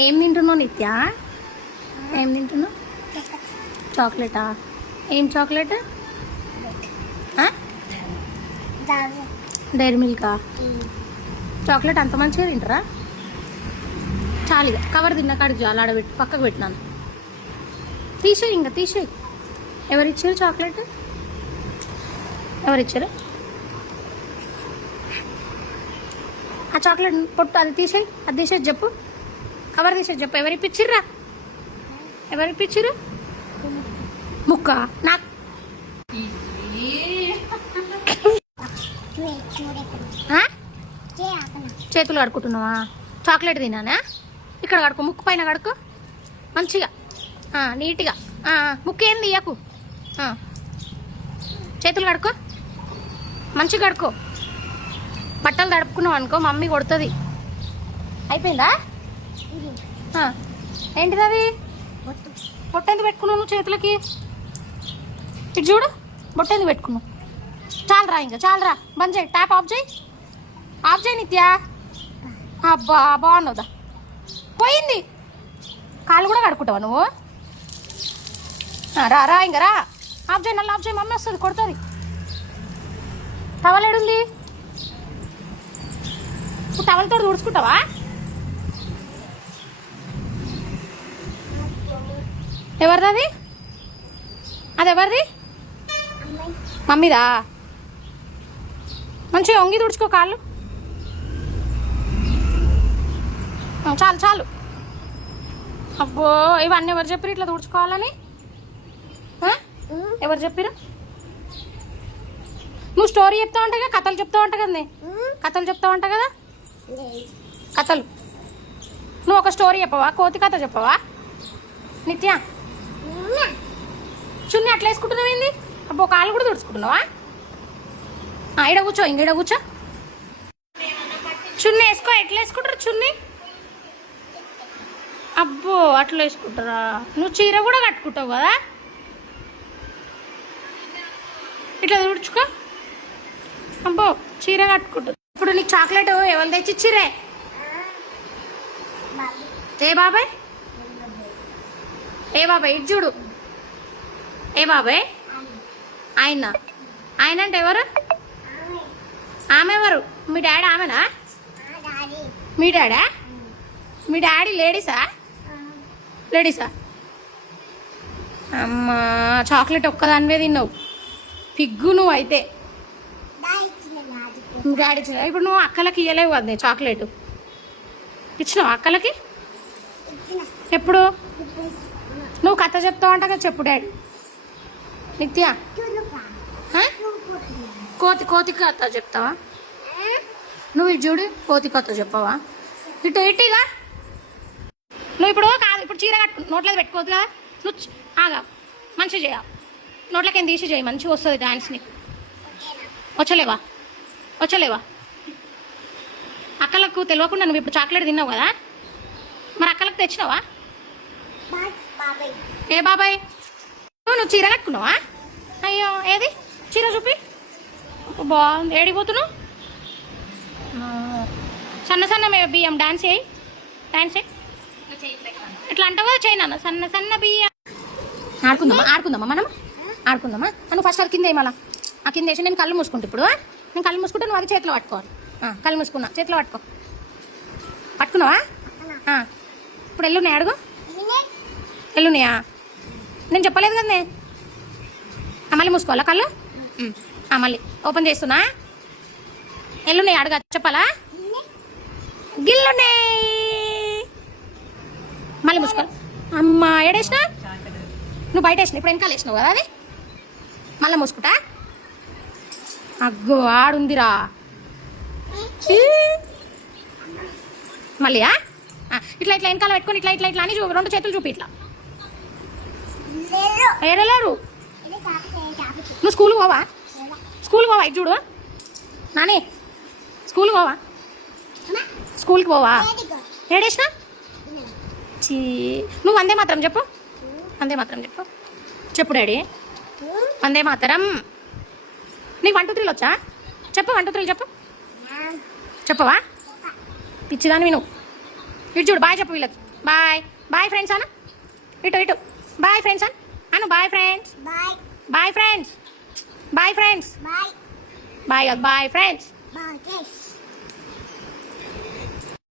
ఏం తింటున్నావు నిత్య? ఏం తింటున్నావు? చాక్లెటా? ఏం చాక్లెట్? డైరీ మిల్కా? చాక్లెట్ అంత మంచిగా తింటారా? చాలిగా కవర్ తిన్నా కాడికి చాలు, ఆడబెట్టి పక్కకు పెట్టినాను. తీసేయి, ఇంకా తీసేయి. ఎవరిచ్చారు చాక్లెట్? ఎవరిచ్చారు ఆ చాక్లెట్? పొట్టు అది తీసేయి, అది తీసేసి చెప్పు. కవర్ తీసేసి చెప్పు. ఎవరిప్పించిర్రా? ఎవరిప్పించిర్రు? ముక్క నాకు. చేతులు కడుక్కుంటున్నావా? చాక్లెట్ తినానా? ఇక్కడ కడుకో, ముక్కు పైన కడుకో మంచిగా నీట్గా. ముక్కు ఏం తీయకు, చేతులు కడుకో మంచిగా కడుకో. బట్టలు తడుపుకున్నావు అనుకో మమ్మీ కొడుతుంది. అయిపోయిందా? ఏంటిది అది? బొట్టెందుకు పెట్టుకున్నావు నువ్వు చేతులకి? ఇటు చూడు, బొట్టెందుకు పెట్టుకున్నావు? చాలరా, ఇంకా చాలరా. బంద్ చేయి, ట్యాప్ ఆఫ్ చేయి. ఆఫ్ చేయి నిత్య. అబ్బా బాగున్నావుదా? పోయింది. కాళ్ళు కూడా కడుక్కుంటావా నువ్వు? రా రా, ఇంకా రా. ఆఫ్ చేయి, నల్ల ఆఫ్ చేయి. మమ్మీ వస్తుంది, కొడుతుంది. టవల్ ఏడుంది? నువ్వు టవల్తో తుడుచుకుంటావా? ఎవరిది అది? అది ఎవరిది? మమ్మీదా? మంచిగా వంగి తుడుచుకో కాళ్ళు. చాలు చాలు. అబ్బో, ఇవన్నీ ఎవరు చెప్పారు ఇట్లా తుడుచుకోవాలని? ఎవరు చెప్పారు? నువ్వు స్టోరీ చెప్తా ఉంటా కదా, కథలు చెప్తా ఉంటా కదా. కథలు చెప్తా ఉంటా కదా, కథలు. నువ్వు ఒక స్టోరీ చెప్పవా? కోతి కథ చెప్పవా నిత్య? చున్నీ అట్లా వేసుకుంటున్నావు ఏంది? అబ్బో, కాళ్ళు కూడా తుడుచుకుంటున్నావా? ఈడ కూర్చో, ఇంక ఈడ కూర్చో. చున్నీ వేసుకో. ఎట్లా వేసుకుంటారు చున్నీ? అబ్బో, అట్లా వేసుకుంటారా? నువ్వు చీర కూడా కట్టుకుంటావు కదా, ఇట్లా తుడుచుకో. అబ్బో, చీర కట్టుకుంటావు. ఇప్పుడు నీకు చాక్లెట్ ఎవరు తెచ్చిచ్చిరే? ఏ బాబాయ్? ఏ బాబాయ్? ఇది చూడు. ఏ బాబాయ్? ఆయన. ఆయన అంటే ఎవరు? ఆమె ఎవరు? మీ డాడీ ఆమెనా? మీ డాడా? మీ డాడీ లేడీసా? లేడీసా? అమ్మా, చాక్లెట్ ఒక్కదానివే తిన్నావు. పిగ్గు నువ్వు అయితే. మీ డాడీ ఇచ్చిన. ఇప్పుడు నువ్వు అక్కలకి ఇవ్వలేవు కదా చాక్లెట్. ఇచ్చినావు అక్కలకి? ఎప్పుడు? నువ్వు కథ చెప్తావు అంట కదా, చెప్పు డాడీ. నిత్య, కోతి కథ చెప్తావా? నువ్వు ఇటు చూడు, కోతి కథ చెప్పవా? ఇటు ఇటుగా. నువ్వు ఇప్పుడు కాదు, ఇప్పుడు చీర కట్టు, నోట్లోకి పెట్టుకోవద్దు కదా. నువ్వు ఆగా, మంచిగా చేయాలి. నోట్లోకి ఏం తీసి చేయి, మంచిగా వస్తుంది డాన్స్ని. వచ్చలేవా? వచ్చలేవా? అక్కలకు తెలియకుండా నువ్వు ఇప్పుడు చాక్లెట్ తిన్నావు కదా, మరి అక్కలకు తెచ్చినావా? ఏ బాబాయ్? నువ్వు చీర కట్టుకున్నావా? అయ్యో, ఏది చీర చూపి. బాగుంది. ఏడిపోతున్నావు? సన్న సన్న బియ్యం డాన్స్ చేయి, డాన్స్ చేయి. ఇట్లా అంటావు కదా, చేయి నాన్న. సన్న సన్న బియ్యం. ఆడుకుందామా? ఆడుకుందామా మనం? ఆడుకుందామా? నువ్వు ఫస్ట్ అది కింద వేయమలా. ఆ కింద వేసి నేను కళ్ళు మూసుకుంటా. ఇప్పుడు నేను కళ్ళు మూసుకుంటే నువ్వు అది చేతిలో పట్టుకోవాలి. కళ్ళు మూసుకున్నా, చేతిలో పట్టుకో. పట్టుకున్నావా? ఇప్పుడు ఎల్లున్నాయి అడుగు. ఎల్లున్నాయా? నేను చెప్పలేదు కదా. మళ్ళీ మూసుకోవాలా కళ్ళు? మళ్ళీ ఓపెన్ చేస్తున్నా. ఎల్లున్నాయి అడుగు, చెప్పాలా? గిల్లున్నాయి. మళ్ళీ మూసుకోవాలి. అమ్మా, ఏడేసినా? నువ్వు బయట వేసినా, ఇప్పుడు వెనకాల వేసినావు కదా అది. మళ్ళీ మూసుకుంటా. అగ్గో, ఆడుందిరా. మళ్ళీ ఇట్లా ఇట్లా వెనకాల పెట్టుకొని ఇట్లా ఇట్లా ఇట్లా అని రెండు చేతులు చూపి ఇట్లా. ఏడలేరు. నువ్వు స్కూల్కి పోవా? స్కూల్కి పోవా? ఇది చూడు నాని, స్కూల్కి పోవా? స్కూల్కి పోవా? ఏడేసినా? నువ్వు వందే మాత్రం చెప్పు. వందే మాత్రం చెప్పు. చెప్పు డాడీ. వందే మాతరం. నీకు 1 2 3 వచ్చా? చెప్పు, 1 2 3 చెప్పు. చెప్పవా? పిచ్చిదానివి నువ్వు. ఇటు చూడు, బాయ్ చెప్పు వీళ్ళకి. బాయ్ బాయ్ ఫ్రెండ్స్ అన్న ఇటు ఇటు బాయ్ ఫ్రెండ్స్ అను bye friends Bye. Bye friends bye friends Bye. Bye bye friends Bye. Yes.